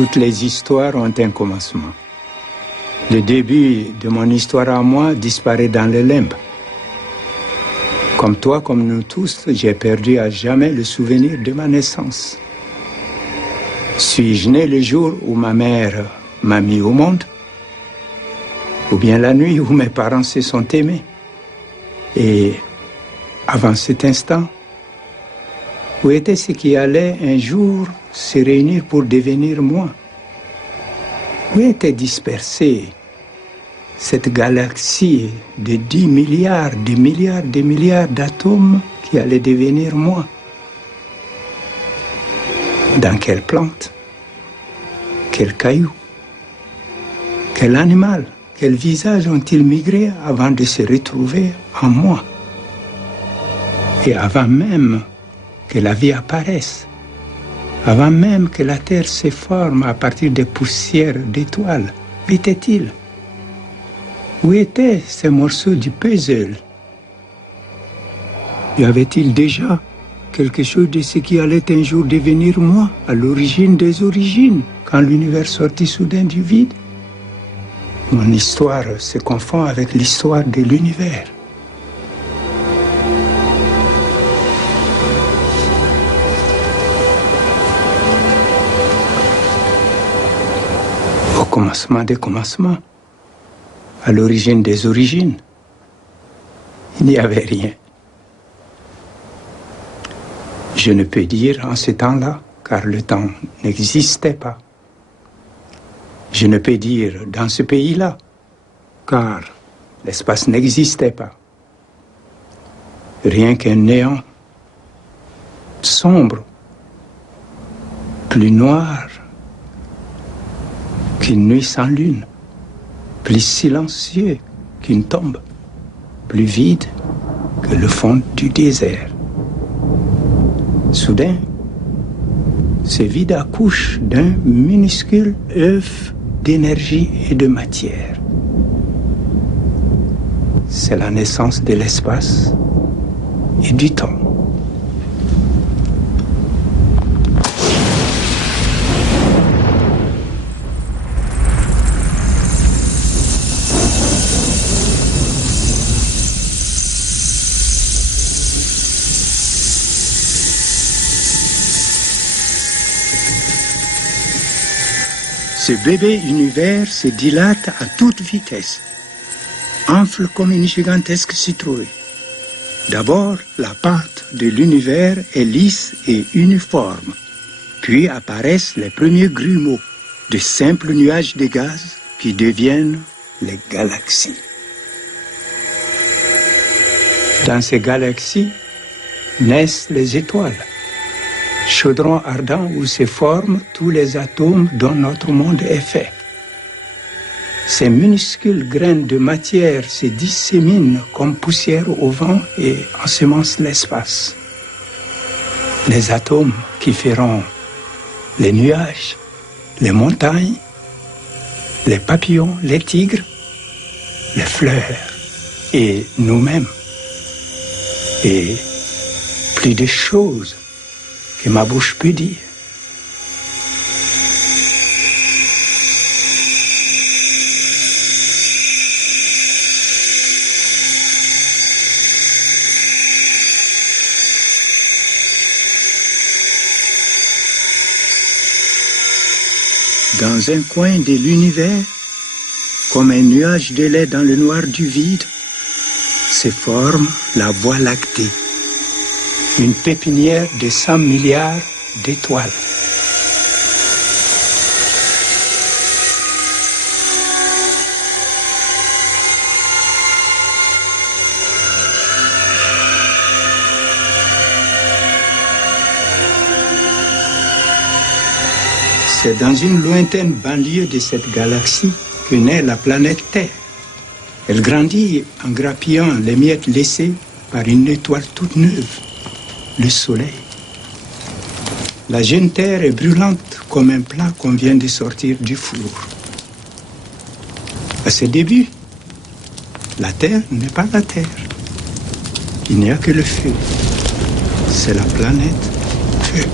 Toutes les histoires ont un commencement. Le début de mon histoire à moi disparaît dans les limbes. Comme toi, comme nous tous, j'ai perdu à jamais le souvenir de ma naissance. Suis-je né le jour où ma mère m'a mis au monde? Ou bien la nuit où mes parents se sont aimés? Et avant cet instant, où était ce qui allait un jour se réunir pour devenir moi? Où était dispersée cette galaxie de 10 milliards, de milliards d'atomes qui allait devenir moi? Dans quelle plante? Quel caillou? Quel animal? Quel visage ont-ils migré avant de se retrouver en moi? Et avant même que la vie apparaisse, avant même que la Terre se forme à partir des poussières d'étoiles, où était-il? Où étaient ces morceaux du puzzle? Y avait-il déjà quelque chose de ce qui allait un jour devenir moi, à l'origine des origines, quand l'univers sortit soudain du vide? Mon histoire se confond avec l'histoire de l'univers. Au commencement des commencements, à l'origine des origines, il n'y avait rien. Je ne peux dire en ce temps-là, car le temps n'existait pas. Je ne peux dire dans ce pays-là, car l'espace n'existait pas. Rien qu'un néant sombre, plus noir qu'une nuit sans lune, plus silencieux qu'une tombe, plus vide que le fond du désert. Soudain, ce vide accouche d'un minuscule œuf d'énergie et de matière. C'est la naissance de l'espace et du temps. Ce bébé univers se dilate à toute vitesse, enfle comme une gigantesque citrouille. D'abord, la pâte de l'univers est lisse et uniforme, puis apparaissent les premiers grumeaux, de simples nuages de gaz qui deviennent les galaxies. Dans ces galaxies naissent les étoiles, chaudron ardent où se forment tous les atomes dont notre monde est fait. Ces minuscules graines de matière se disséminent comme poussière au vent et ensemencent l'espace. Les atomes qui feront les nuages, les montagnes, les papillons, les tigres, les fleurs et nous-mêmes. Et plus de choses que ma bouche peut dire. Dans un coin de l'univers, comme un nuage de lait dans le noir du vide, se forme la Voie lactée. Une pépinière de 100 milliards d'étoiles. C'est dans une lointaine banlieue de cette galaxie que naît la planète Terre. Elle grandit en grappillant les miettes laissées par une étoile toute neuve, le Soleil. La jeune Terre est brûlante comme un plat qu'on vient de sortir du four. À ses débuts, la Terre n'est pas la Terre. Il n'y a que le feu. C'est la planète Feu.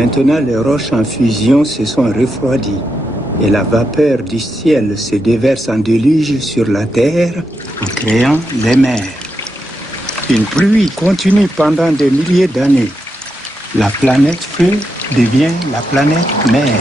Maintenant, les roches en fusion se sont refroidies et la vapeur du ciel se déverse en déluge sur la terre en créant les mers. Une pluie continue pendant des milliers d'années. La planète feu devient la planète mer.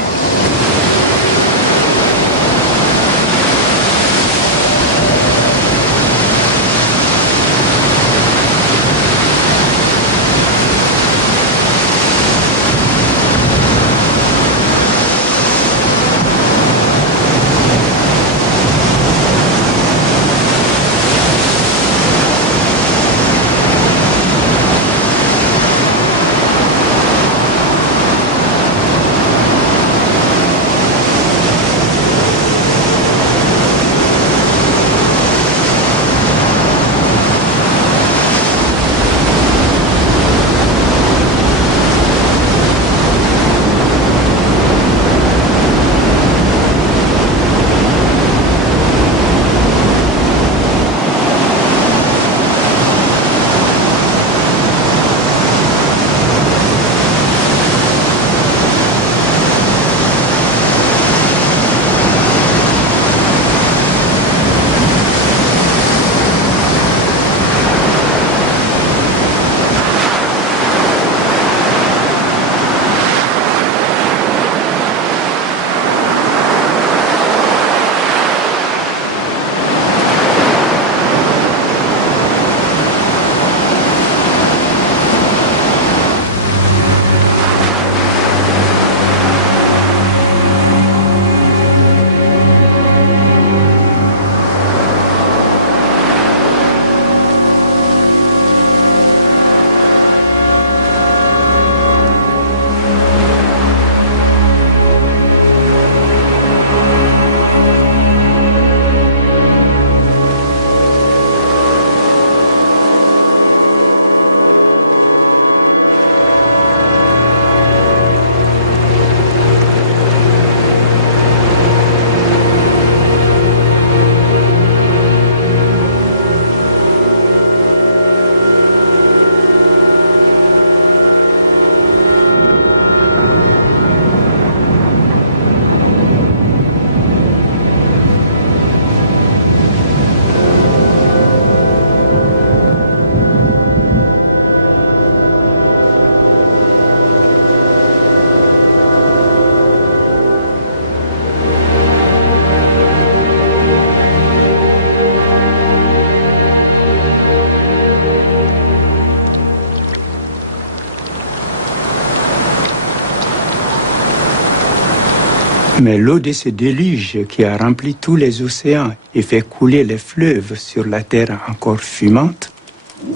Mais l'eau de ce déluge qui a rempli tous les océans et fait couler les fleuves sur la terre encore fumante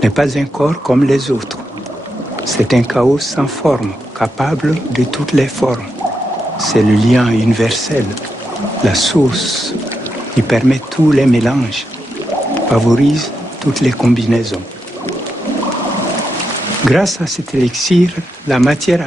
n'est pas un corps comme les autres. C'est un chaos sans forme, capable de toutes les formes. C'est le lien universel, la source qui permet tous les mélanges, favorise toutes les combinaisons. Grâce à cet élixir, la matière